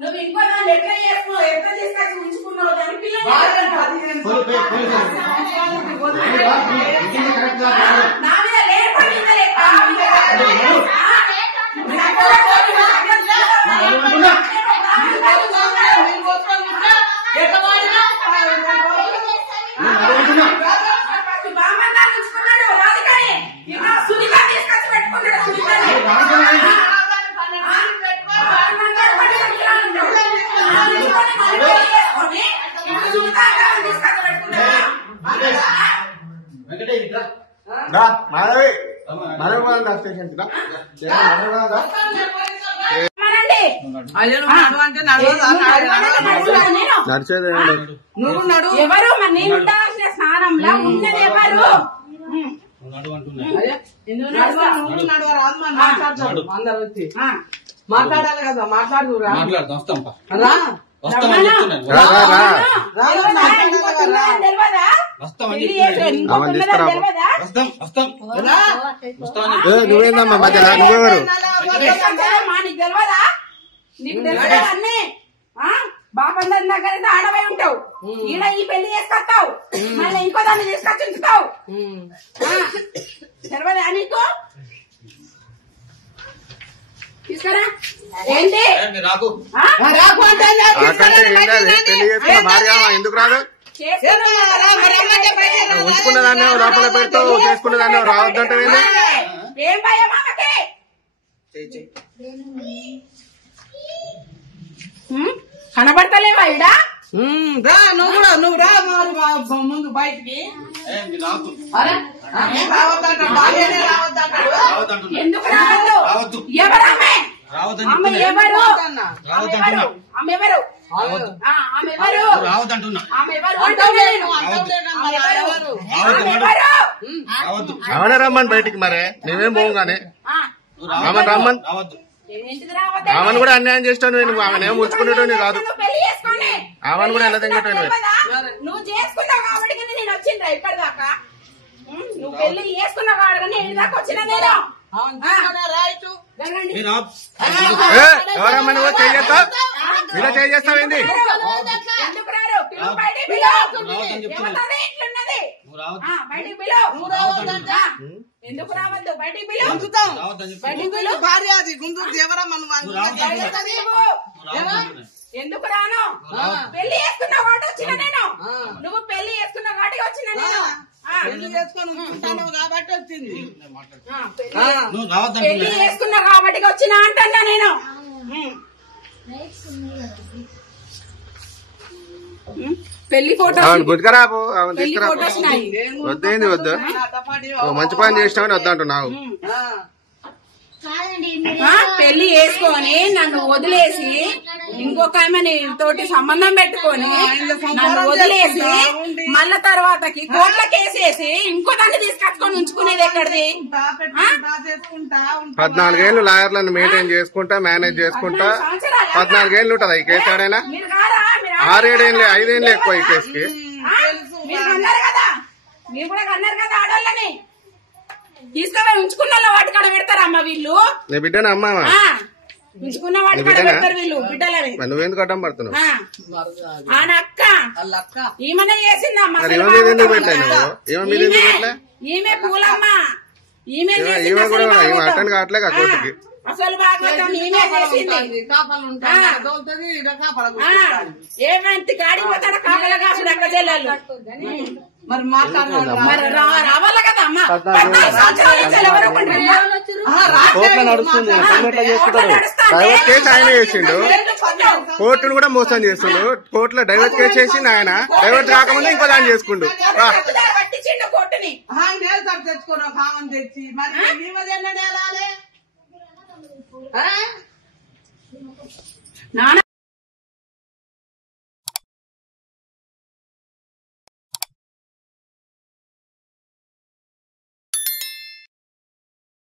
నువ్వు ఇంకో దాన్ని ఎట్లా చేసుకున్నావు, ఎట్లా తీసుకొచ్చి ఉంచుకున్నావు దాని పిల్లలు నా మీద లేపడి బాగా ఉంచుకున్నాడు రాధికాని ఇంకా సునీత తీసుకొచ్చి పెట్టుకున్నాడు మాధవి మనవాళ్ళ స్టేషన్ నడిచేది ఎవరు మరి నేను ఉండాల్సిన స్థానంలో ఉన్నది ఎవరు అందరు వచ్చి మాట్లాడాలి కదా మాట్లాడురా నువ్వేందమ్మా మధ్యలో నువ్వెవరు నీకు తెలియదా అన్నీ బాబందరి దగ్గర ఆడవై ఉంటావు ఈడ ఈ పెళ్లి చేసుకొస్తావు మళ్ళీ ఇంకో దాన్ని తీసుకొచ్చి ఉంచుతావు తెలియదా నీకు తీసుకురా ఏంటి పెళ్లి చేసుకున్న భార్య ఎందుకు రాదు ఉంచుకున్న దాన్ని లోపల పెడతావు చేసుకున్న దాన్ని రావద్దంటే ఏం భయం ఆమెకి కనబడతలేవా ఇడ నువ్వు రా ముందు బయటికి ఎందుకు రావద్దు ఎవరామె ఆమె ఎవరు ఆమె ఎవరు ఆమె ఎవరు ఆమె రమ్మని బయటికి మరే మేమేం పోవు గానీ ఆమె రమ్మని ఆమెను కూడా అన్యాయం చేస్తాను నువ్వు ఆమెనేం ఉంచుకునేటోని కాదు ఆమెను కూడా ఎలా తెంగటోని నువ్వు చేసుకున్నావు కాబట్టి నేను వచ్చిండ్రా ఇప్పటిదాకా నువ్వు పెళ్లి చేసుకున్నావు కాబట్టి నేను దాకా వచ్చిన నేను ఎవరమ్మా నువ్వు చేస్తావు ఇలా చేస్తావేంది ఎందుకు రారు ఎందుకు రావద్దు బయటికి పిలువు భార్య అది గుంటూరు దేవరమ్మ ఎందుకు రాను పెళ్లి చేసుకున్నావు కాబట్టి వచ్చిన నేను నువ్వు పెళ్లి చేసుకున్నావు కాబట్టి వచ్చిన నేను పెళ్లి చేసుకుని కాబట్టి వచ్చింది పెళ్లి చేసుకున్నా కాబట్టి వచ్చిన అంటా నేను పెళ్లి ఫోటో గుర్తుకరాపు వద్దేంది వద్దు మంచి పని చేసినావని వద్దంటున్నావు పెళ్లి చేసుకొని నన్ను వదిలేసి ఇంకొక ఆమె తోటి సంబంధం పెట్టుకొని నన్ను వదిలేసి మళ్ళా తర్వాతకి కోట్ల కేసేసి ఇంకో దాన్ని తీసుకొచ్చుకొని ఉంచుకునేది ఎక్కడిది 14 ఏళ్ళు లాయర్లను మెయింటైన్ చేసుకుంటా మేనేజ్ చేసుకుంటా 14 ఏళ్ళు ఉంటది ఈ కేసు ఆడైనా 6-7 ఏళ్ళు 5 ఏళ్ళు ఎక్కువ ఈ కేసుకి కదా మీరు కూడా అన్నారు కదా ఆడవాళ్ళని తీసుకుపోయి ఉంచుకున్న వాటి కాడ పెడతారమ్మా వీళ్ళు నీ బిడ్డను అమ్మా ఉంచుకున్న వాటి కాడ పెడతారు వీళ్ళు బిడ్డలని నువ్వెందుకు అడ్డం పడుతున్నావు అక్క ఈమెనే చేసిందమ్మా ఈమె పూలమ్మ ఈమె అటెండ్ కావట్లే కోర్టుకి అసలు భాగవతం ఈమె చేసింది ఏమంతి గాడి పోతాడు కాకల కాసుడు అక్క చెల్లెలు మరి మాట్లాడాలి మరి రావాలి కదా అమ్మా కోర్టులో నడుస్తుంది డైవర్స్ కేసు ఆయన చేసిండు కోర్టును కూడా మోసం చేస్తుండు కోర్టులో డైవర్స్ కేసు చేసిండు ఆయన డైవర్స్ కాకముందు ఇంకో దాన్ని చేసుకుండు కోర్టుని తెచ్చుకోరు కామని తెచ్చి మరి మీ మీద